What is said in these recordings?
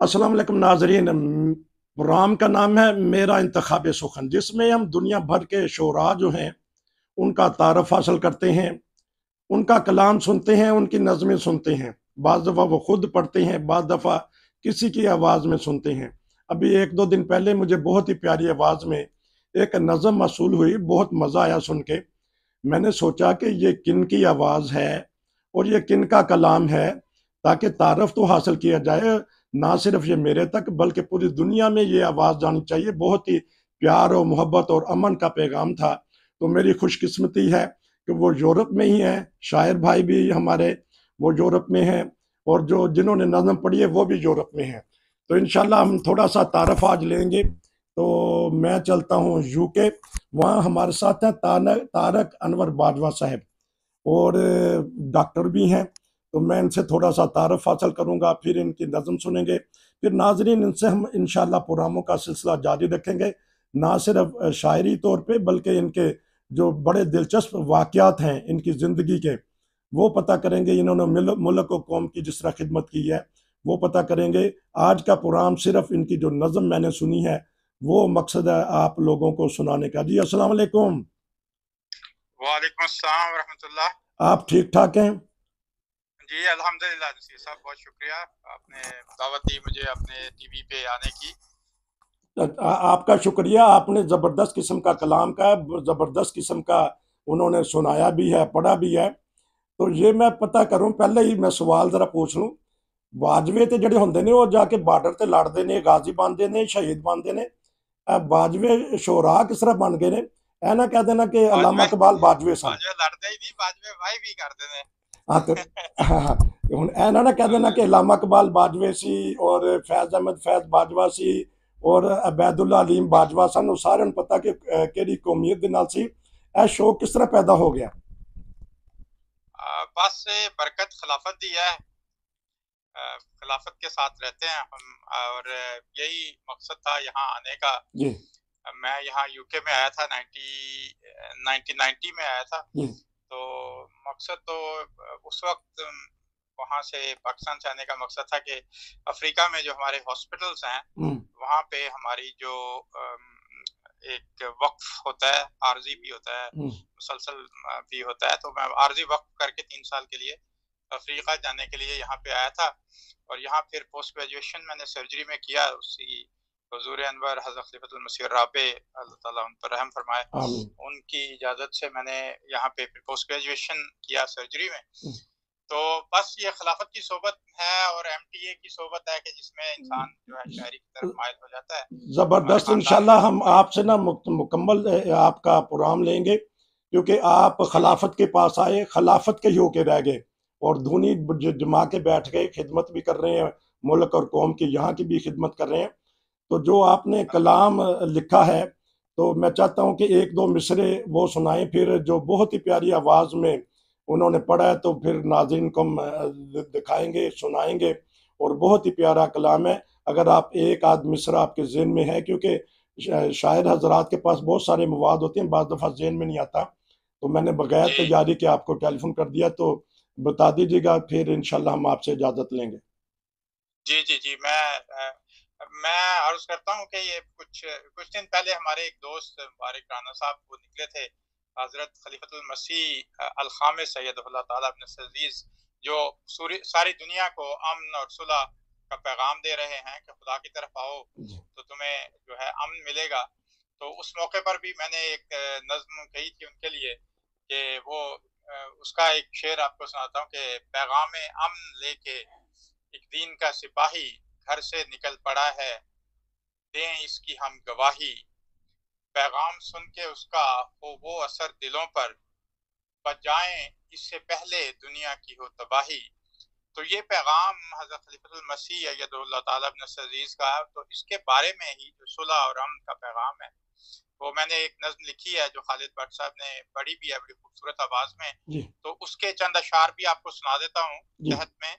अस्सलाम वालेकुम नाजरीन। प्रोग्राम का नाम है मेरा इंतखाब सुखन, जिसमें हम दुनिया भर के शोरा जो हैं उनका तारफ़ हासिल करते हैं, उनका कलाम सुनते हैं, उनकी नज़में सुनते हैं। बाज़ दफ़ा वो खुद पढ़ते हैं, बाज़ दफ़ा किसी की आवाज़ में सुनते हैं। अभी एक दो दिन पहले मुझे बहुत ही प्यारी आवाज़ में एक नज़म मौसूल हुई, बहुत मज़ा आया सुन के। मैंने सोचा कि ये किन की आवाज़ है और ये किन का कलाम है, ताकि तारफ़ तो हासिल किया जाए, ना सिर्फ ये मेरे तक बल्कि पूरी दुनिया में ये आवाज़ जानी चाहिए। बहुत ही प्यार और मोहब्बत और अमन का पैगाम था। तो मेरी खुशकिस्मती है कि वो यूरोप में ही हैं, शायर भाई भी हमारे वो यूरोप में हैं, और जो जिन्होंने नज़म पढ़ी है वो भी यूरोप में हैं। तो इंशाल्लाह हम थोड़ा सा तारफ़ आज लेंगे। तो मैं चलता हूँ यूके, वहाँ हमारे साथ हैं तारक अनवर बाजवा साहब, और डॉक्टर भी हैं। तो मैं इनसे थोड़ा सा तारफ़ हासिल करूँगा, फिर इनकी नज़म सुनेंगे, फिर नाजरीन इनसे हम इंशाल्लाह प्रोग्रामों का सिलसिला जारी रखेंगे, ना सिर्फ शायरी तौर पे बल्कि इनके जो बड़े दिलचस्प वाक़यात हैं इनकी ज़िंदगी के, वो पता करेंगे। इन्होंने मुल्क और कौम की जिस तरह खिदमत की है वो पता करेंगे। आज का प्रोग्राम सिर्फ इनकी जो नज़म मैंने सुनी है वो मकसद है आप लोगों को सुनाने का। जी अस्सलाम वालेकुम। वालेकुम अस्सलाम रहमतुल्लाह। आप ठीक ठाक हैं? जी अल्हम्दुलिल्लाह नसीर साहब, बहुत शुक्रिया, आपने दावत दी मुझे अपने टीवी पे आने की। आपका शुक्रिया। आपने ज़बरदस्त किस्म का कलाम का, ज़बरदस्त किस्म का उन्होंने सुनाया भी है, पढ़ा भी है। तो ये मैं पता करूं, पहले ही मैं सवाल जरा पूछ लूं। बाजवे ते ਜਿਹੜੇ ਹੁੰਦੇ ਨੇ ਉਹ ਜਾ ਕੇ ਬਾਰਡਰ ਤੇ ਲੜਦੇ ਨੇ, ਗਾਜ਼ੀ ਬਣਦੇ ਨੇ, ਸ਼ਹੀਦ ਬਣਦੇ ਨੇ। ਬਾਜਵੇ ਸ਼ੋਰਾ ਕਿਸ ਤਰ੍ਹਾਂ ਬਣ ਗਏ ਨੇ? ਇਹ ਨਾ ਕਹਿ ਦੇਣਾ ਕਿ ਅਲਾਮਾ बाजवे ਇਕਬਾਲ ਬਾਜਵੇ ਸਨ। बाजवे लड़ते ही नहीं, बाजवे भाई भी करते थे। हाँ तो हाँ, ਤੇ ਹੁਣ ਇਹ ਨਾ ਕਹਿ ਦੇਣਾ ਕਿ ਅਲਾਮਾ ਇਕਬਾਲ ਬਾਜਵੇ ਸੀ ਔਰ ਫੈਜ਼ ਅਹਿਮਦ ਫੈਜ਼ ਬਾਜਵਾ ਸੀ ਔਰ ਅਬੈਦੁੱਲਾ ਅਲੀਮ ਬਾਜਵਾ ਸਨ। ਉਹ ਸਾਰਿਆਂ ਨੂੰ ਪਤਾ ਕਿ ਕਿਹੜੀ ਕੌਮੀਅਤ ਦੇ ਨਾਲ ਸੀ। ਇਹ ਸ਼ੌਕ ਕਿਸ ਤਰ੍ਹਾਂ ਪੈਦਾ ਹੋ ਗਿਆ? बस से बरकत खिलाफत दी है, खिलाफत के साथ रहते हैं हम, और यही मकसद था यहाँ आने का। जी मैं यहाँ यूके में आया था 1990 में आया था। जी तो मकसद तो उस वक्त वहाँ से पाकिस्तान से आने का मकसद था कि अफ्रीका में जो हमारे हॉस्पिटल्स हैं वहाँ पे हमारी जो एक वक्फ होता है, आर्जी भी होता है, मुसलसल भी होता है। तो मैं आर्जी वक्फ करके 3 साल के लिए अफ्रीका जाने के लिए यहाँ पे आया था, और यहाँ फिर पोस्ट ग्रेजुएशन मैंने सर्जरी में किया। उसी हुजूर अनवर हज़रत खलीफतुल मसीह राबे अल्लाह ताला उन पर रहम फरमाए, आमीन। उनकी इजाज़त से मैंने यहाँ पे फिर पोस्ट ग्रेजुएशन किया सर्जरी में। तो बस ये खिलाफत की सोबत है और एमटीए की सोबत है कि जिसमें इंसान जो है शायरी की तरफ माइल हो जाता है। हमारे ज़बरदस्त। खानदान में इंशाल्लाह ऐसी हम कोई आपसे ना मुकम्मल आपका प्रोग्राम लेंगे, क्योंकि आप खिलाफत के पास आए, खिलाफत के ही होके रह गए और धुनी जमा के बैठ गए, खिदमत भी कर रहे हैं मुल्क और कौम की, यहाँ की भी खिदमत कर रहे हैं। तो जो आपने कलाम लिखा है, तो मैं चाहता हूँ कि एक दो मिसरे वो सुनाएं, फिर जो बहुत ही प्यारी आवाज़ में उन्होंने पढ़ा है तो फिर नाज़रीन को हम दिखाएंगे, सुनाएंगे। और बहुत ही प्यारा कलाम है। अगर आप एक आध मिसरा आपके ज़हन में है, क्योंकि शायर हजरात के पास बहुत सारे मवाद होते हैं, बाज़ दफ़ा ज़हन में नहीं आता, तो मैंने बगैर जी तैयारी के आपको टेलीफोन कर दिया। तो बता दीजिएगा, फिर इंशाल्लाह हम आपसे इजाज़त लेंगे। जी जी जी मैं अर्ज करता हूँ कि ये कुछ कुछ दिन पहले हमारे एक दोस्त मुबारक राना साहब वो निकले थे, हजरत खलीफतुल मसीह अल खामिस सैयदुल्लाह ताला इब्न अज़ीज़, जो सारी दुनिया को अमन और सुलह का पैगाम दे रहे हैं कि खुदा की तरफ आओ तो तुम्हें जो है अमन मिलेगा। तो उस मौके पर भी मैंने एक नज्म कही थी उनके लिए कि वो उसका एक शेर आपको सुनाता हूँ कि पैगाम अमन लेके एक दीन का सिपाही घर से निकल पड़ा है, दें इसकी हम गवाही, पैगाम सुन के उसका हो वो असर दिलों पर, बजाएं इससे पहले दुनिया की हो तबाही। तो ये पैगाम हज़रत खलीफतुल मसीह अय्यदहुल्लाह ताला इब्न अज़ीज़ का है। तो इसके बारे में ही जो सुलह और अमन का पैगाम है, वो मैंने एक नज़्म लिखी है जो खालिद भट्ट साहब ने पढ़ी भी है बड़ी खूबसूरत आवाज़ में। जी तो उसके चंद अशार भी आपको सुना देता हूँ जी तहत में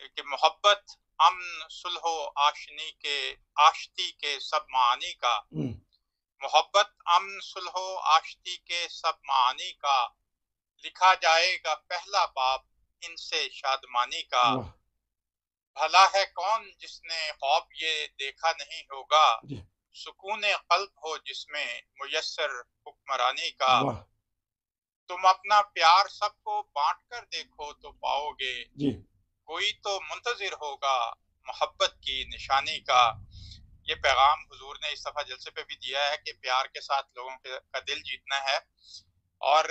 कि मोहब्बत अमन सुलहो आशनी के आशती के सब मानी का, मोहब्बत अमन सुलहो आशती के सब मानी का, लिखा जाएगा पहला बाब इनसे शादमानी का। वाह بھلا ہے کون جس نے خواب یہ دیکھا نہیں ہوگا، جی سکون قلب ہو جس میں میسر حکمرانی کا، واہ تم اپنا پیار سب کو بانٹ کر دیکھو تو پاؤ گے، جی کوئی تو منتظر ہوگا محبت کی نشانی کا۔ یہ پیغام حضور نے اس دفعہ جلسے پہ بھی دیا ہے کہ پیار کے ساتھ لوگوں کا دل جیتنا ہے، اور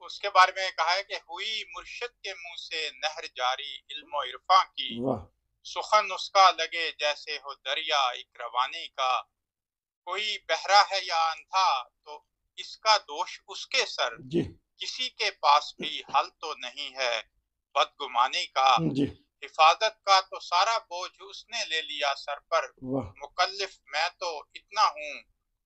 اس کے بارے میں کہا ہے کہ ہوئی مرشد کے منہ سے نہر جاری علم و عرفاں کی، واہ سخن اس کا لگے جیسے ہو دریا ایک روانی کا، کوئی بہرا ہے یا اندھا تو اس کا دوش اس کے سر، جی کسی کے پاس بھی حل تو نہیں ہے بدگمانی کا، جی حفاظت کا تو سارا بوجھ اس نے لے لیا سر پر، واہ مکلف میں تو اتنا ہوں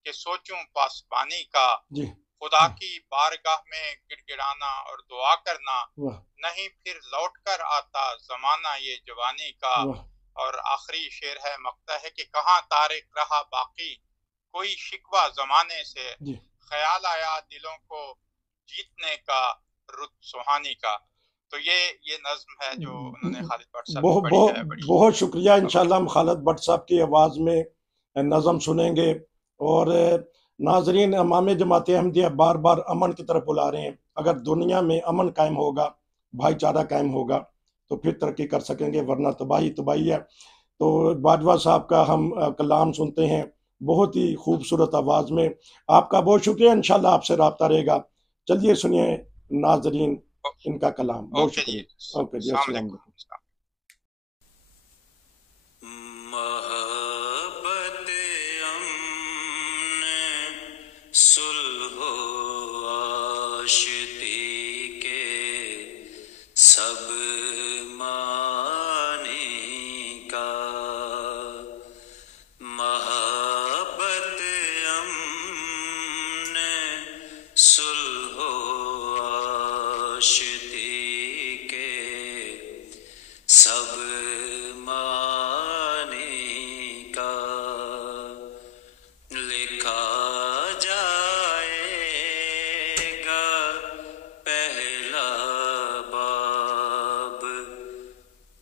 کہ سوچوں پاسبانی کا، جی خدا کی بارگاہ میں گڑ گڑانا اور دعا کرنا، واہ نہیں پھر لوٹ کر آتا زمانہ یہ جوانی کا۔ واہ اور آخری شعر ہے، مقطع ہے کہ کہاں طارق رہا باقی کوئی شکوہ زمانے سے، جی خیال آیا دلوں کو جیتنے کا رت سہانی کا۔ تو یہ نظم ہے جو انہوں نے خالد بٹ صاحب کی پڑھی ہے، بڑی بہت شکریہ۔ انشاءاللہ ہم خالد بٹ صاحب کی آواز میں نظم سنیں گے، اور ناظرین امام جماعت احمدیہ بار بار امن کی طرف بلا رہے ہیں۔ اگر دنیا میں امن قائم ہوگا، بھائی چارہ قائم ہوگا تو پھر ترقی کر سکیں گے، ورنہ تباہی ہے۔ تو باجوہ صاحب کا ہم کلام سنتے ہیں بہت ہی خوبصورت آواز میں۔ آپ کا بہت شکریہ، انشاءاللہ آپ سے رابطہ رہے گا۔ چلیے سنیے ناظرین ان کا کلام۔ بہت اوکے جی، شکریہ۔ اوکے جی، السلام السلام علیکم۔ علیکم۔ محبت امن صلح و آشتی کے سب معنی کا، محبت امن صلح و آشتی کے سب معنی کا، لکھا جائے گا پہلا باب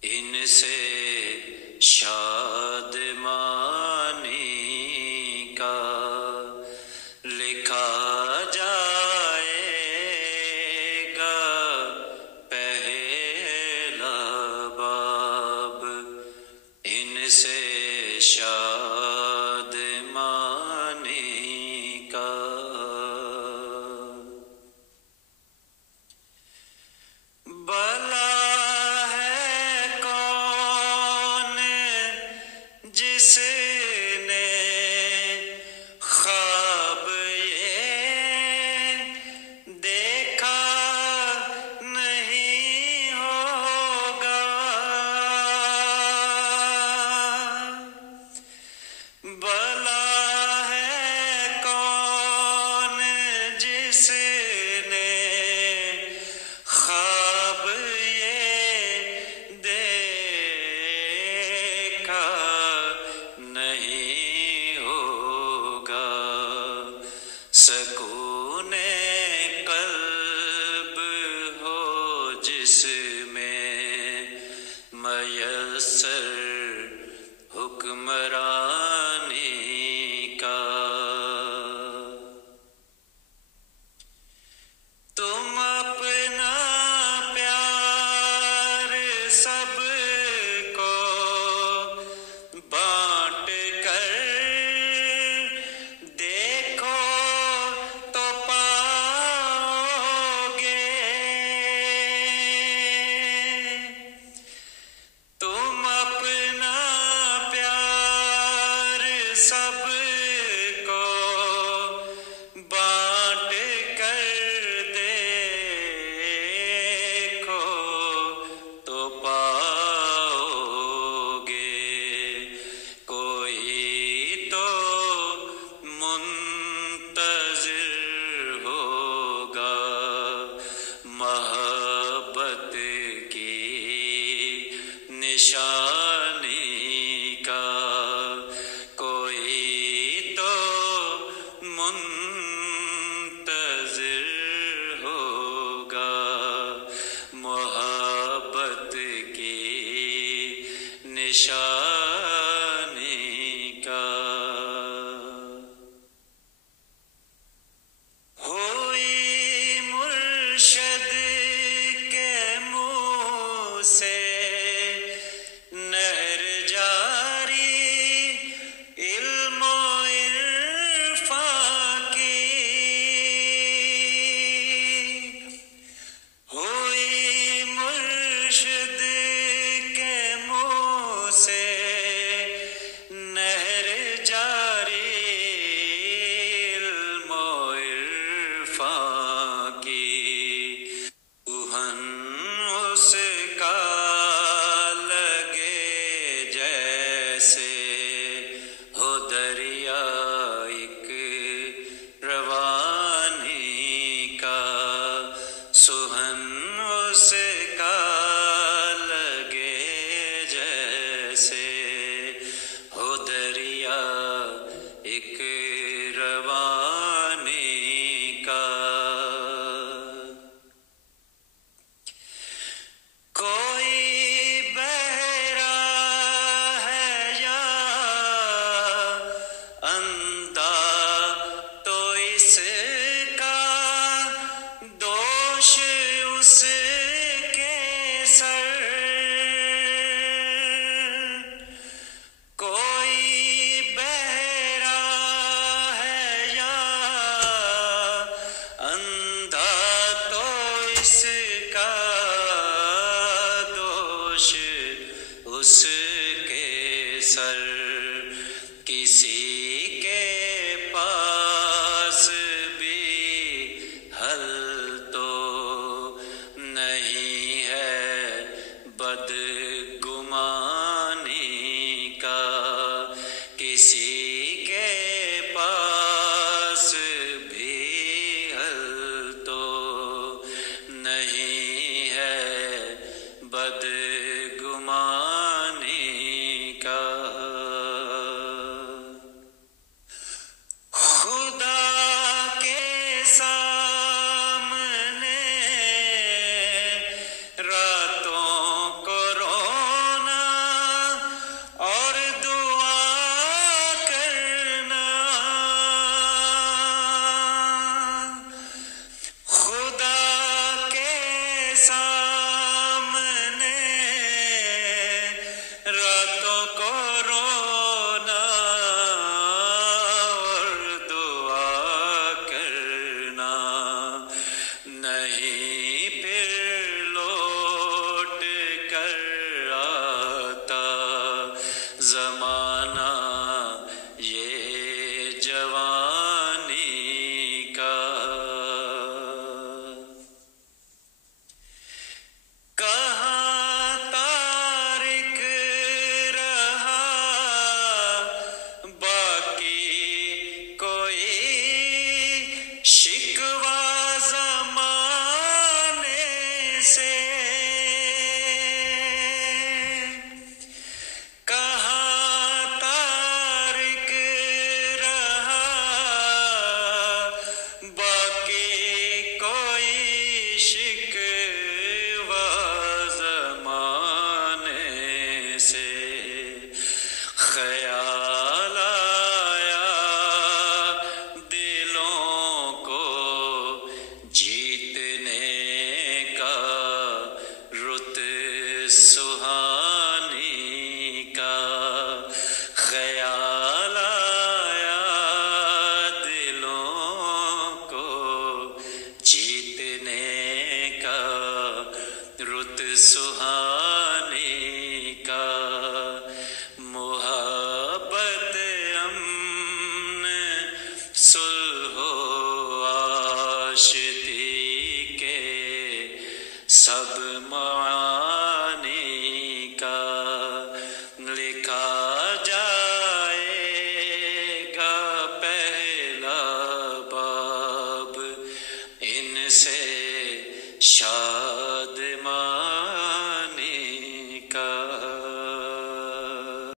ان سے شادمانی کا، لکھا جائے گا پہلا باب ان سے شادمانی کا۔ بھلا ہے کون جس نے خواب یہ دیکھا نہیں ہوگا، بھلا ہے کون جس نے خواب یہ دیکھا نہیں ہوگا، سکون قلب ہو جس میں میسر حکمرانی کا، تم اپنا پیار سب کو بانٹ کر دیکھو تو پاؤ گے، تم اپنا پیار سر کسی کے پاس بھی حل تو نہیں ہے بدگمانی کا، کسی کے پاس بھی حل تو نہیں ہے بدگمانی کا۔ خدا کے سامنے راتوں کو رونا اور دعا کرنا، خدا کے سامنے راتوں کو رونا اور دعا کرنا، نہیں پھر لوٹ کر آتا زمانہ یہ جوانی کا۔ کہاں تارک رہا باقی کوئی شکوہ زمانے سے، کہاں تارک رہا باقی کوئی شکوہ زمانے سے۔ خیال آیا دلوں کو جیتنے کا، رت سہانی کا، خیال آیا دلوں کو جیتنے کا، رت سہانی کا۔ محبت امن صلح و عاشقی